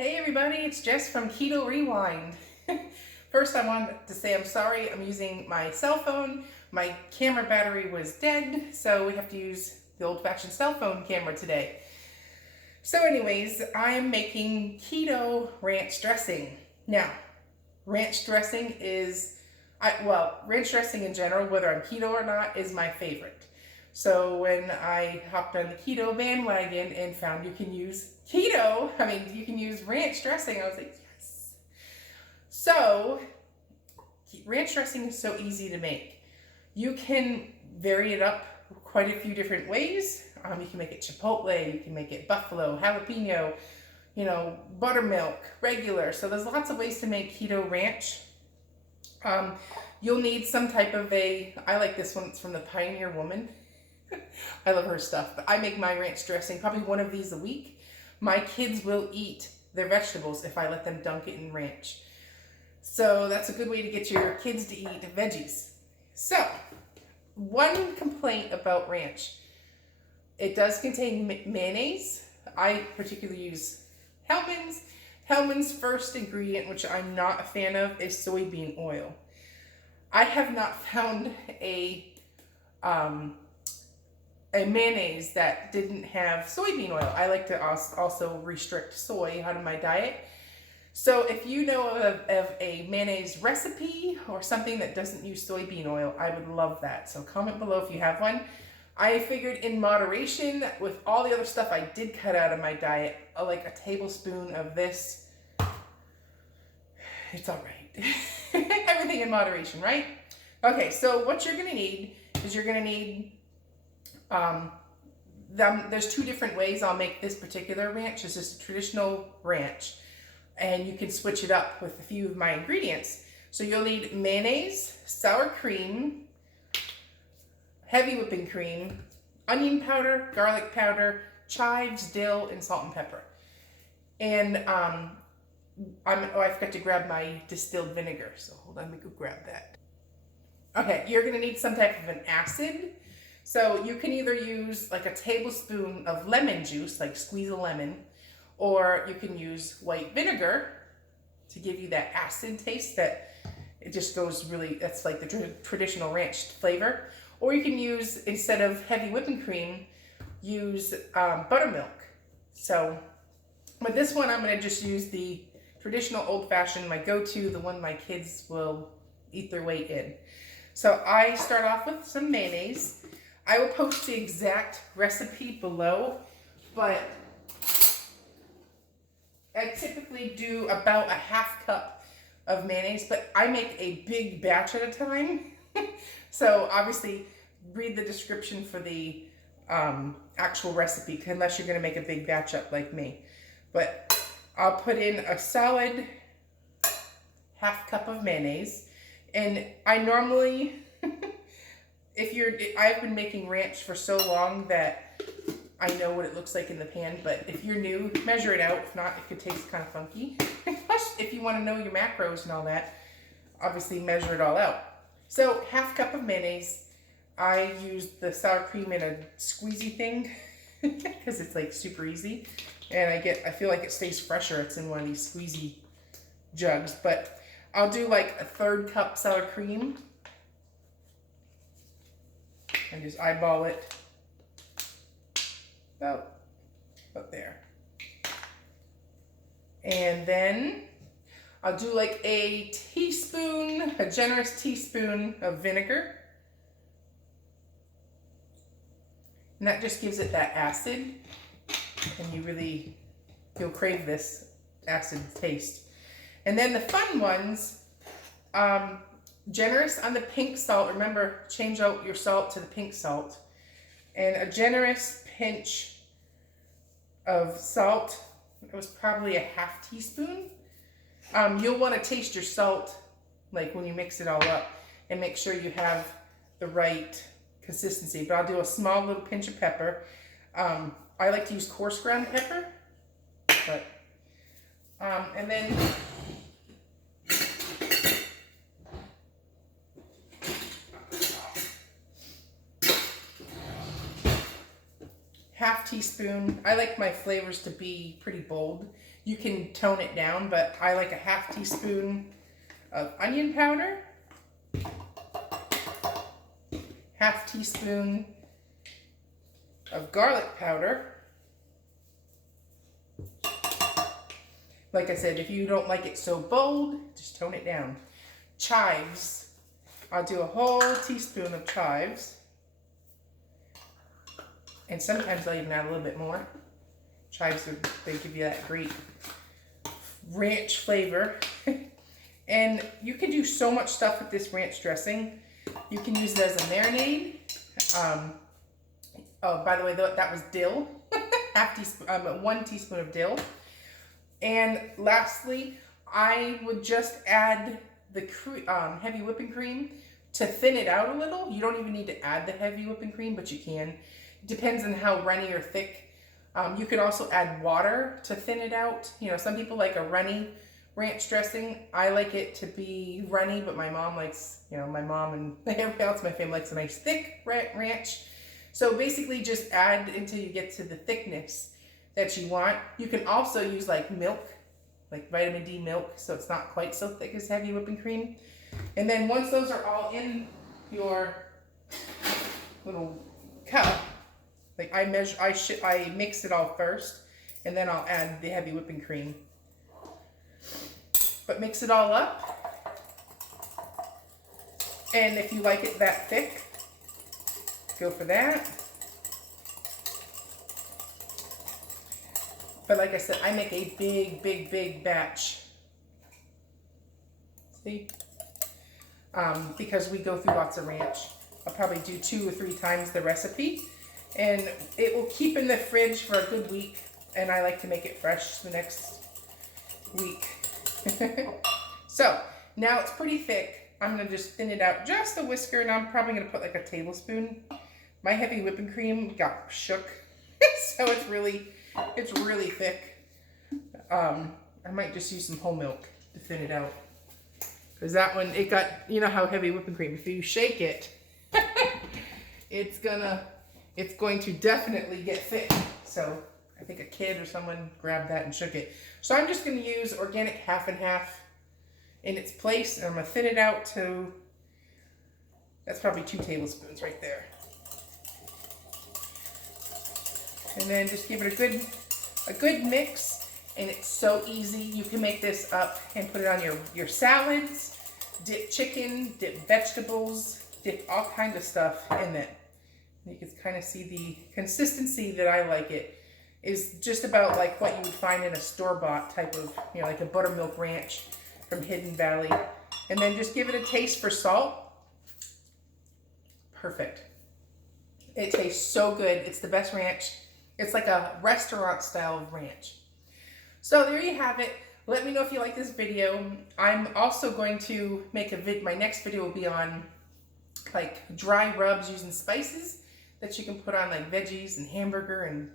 Hey everybody, it's Jess from Keto Rewind. First I wanted to say I'm sorry, I'm using my cell phone. My camera battery was dead, so we have to use the old-fashioned cell phone camera today. So anyways, I am making keto ranch dressing. Now, ranch dressing is, ranch dressing in general, whether I'm keto or not, is my favorite. So when I hopped on the keto bandwagon and found you can use you can use ranch dressing, I was like, yes. So ranch dressing is so easy to make. You can vary it up quite a few different ways. You can make it chipotle, you can make it buffalo, jalapeno, buttermilk, regular. So there's lots of ways to make keto ranch. You'll need some type of I like this one, it's from the Pioneer Woman. I love her stuff, but I make my ranch dressing probably one of these a week. My kids will eat their vegetables if I let them dunk it in ranch. So that's a good way to get your kids to eat veggies. So, one complaint about ranch. It does contain mayonnaise. I particularly use Hellmann's. Hellmann's first ingredient, which I'm not a fan of, is soybean oil. I have not found a mayonnaise that didn't have soybean oil. I like to also restrict soy out of my diet. So if you know of a mayonnaise recipe or something that doesn't use soybean oil, I would love that. So comment below if you have one. I figured in moderation, with all the other stuff I did cut out of my diet, like a tablespoon of this, it's all right. Everything in moderation, right? Okay, so what you're gonna need is there's two different ways I'll make this particular ranch. It's just a traditional ranch, and you can switch it up with a few of my ingredients. So you'll need mayonnaise, sour cream, heavy whipping cream, onion powder, garlic powder, chives, dill, and salt and pepper. And I forgot to grab my distilled vinegar, so hold on, let me go grab that. Okay, you're gonna need some type of an acid. So you can either use like a tablespoon of lemon juice, like squeeze a lemon, or you can use white vinegar to give you that acid taste that it just goes really, that's like the traditional ranch flavor. Or you can use, instead of heavy whipping cream, use buttermilk. So with this one, I'm gonna just use the traditional old-fashioned, my go-to, the one my kids will eat their weight in. So I start off with some mayonnaise. I will post the exact recipe below, but I typically do about a half cup of mayonnaise, but I make a big batch at a time. So obviously read the description for the actual recipe, unless you're gonna make a big batch up like me. But I'll put in a solid half cup of mayonnaise, and I normally, I've been making ranch for so long that I know what it looks like in the pan, but if you're new, measure it out. If not, it could taste kind of funky. Plus, if you want to know your macros and all that, obviously measure it all out. So, half cup of mayonnaise. I used the sour cream in a squeezy thing because it's like super easy. And I feel like it stays fresher. It's in one of these squeezy jugs, but I'll do like a third cup sour cream. And just eyeball it about there. And then I'll do like a generous teaspoon of vinegar. And that just gives it that acid. And you'll crave this acid taste. And then the fun ones, generous on the pink salt. Remember, change out your salt to the pink salt. And a generous pinch of salt. It was probably a half teaspoon. You'll want to taste your salt, like when you mix it all up, and make sure you have the right consistency. But I'll do a small little pinch of pepper. I like to use coarse ground pepper, but and then half teaspoon. I like my flavors to be pretty bold. You can tone it down, but I like a half teaspoon of onion powder, half teaspoon of garlic powder. Like I said, if you don't like it so bold, just tone it down. Chives. I'll do a whole teaspoon of chives. And sometimes I'll even add a little bit more. Chives, they give you that great ranch flavor. And you can do so much stuff with this ranch dressing. You can use it as a marinade. Oh, by the way, that was dill. 1 teaspoon of dill. And lastly, I would just add the heavy whipping cream to thin it out a little. You don't even need to add the heavy whipping cream, but you can. It depends on how runny or thick. You could also add water to thin it out. You know, some people like a runny ranch dressing. I like it to be runny, but my mom likes, you know, my mom and everybody else in my family likes a nice thick ranch. So basically just add until you get to the thickness that you want. You can also use like milk, like vitamin D milk, so it's not quite so thick as heavy whipping cream. And then once those are all in your little cup, like I mix it all first, and then I'll add the heavy whipping cream. But mix it all up, and if you like it that thick, go for that. But like I said, I make a big batch. See? Because we go through lots of ranch. I'll probably do 2 or 3 times the recipe. And it will keep in the fridge for a good week. And I like to make it fresh the next week. So, now it's pretty thick. I'm going to just thin it out just a whisker. And I'm probably going to put like a tablespoon. My heavy whipping cream got shook. So it's really thick. I might just use some whole milk to thin it out. Because that one, it got, you know how heavy whipping cream, if you shake it, it's going to definitely get thick. So I think a kid or someone grabbed that and shook it. So I'm just going to use organic half and half in its place. And I'm going to thin it out to, that's probably 2 tablespoons right there. And then just give it a good mix. And it's so easy. You can make this up and put it on your salads, dip chicken, dip vegetables, dip all kinds of stuff in it. You can kind of see the consistency that I like it is just about like what you would find in a store-bought type of, you know, like a buttermilk ranch from Hidden Valley. And then just give it a taste for salt. Perfect. It tastes so good. It's the best ranch. It's like a restaurant style ranch. So there you have it. Let me know if you like this video. I'm also going to make my next video will be on like dry rubs using spices that you can put on like veggies and hamburger and,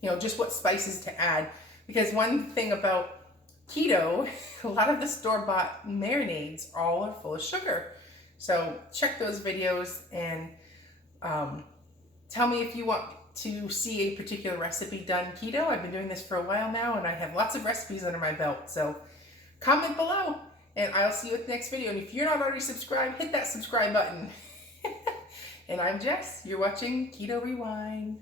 you know, just what spices to add. Because one thing about keto, a lot of the store-bought marinades all are full of sugar. So check those videos and tell me if you want to see a particular recipe done keto. I've been doing this for a while now and I have lots of recipes under my belt. So comment below and I'll see you at the next video. And if you're not already subscribed, hit that subscribe button. And I'm Jess. You're watching Keto Rewind.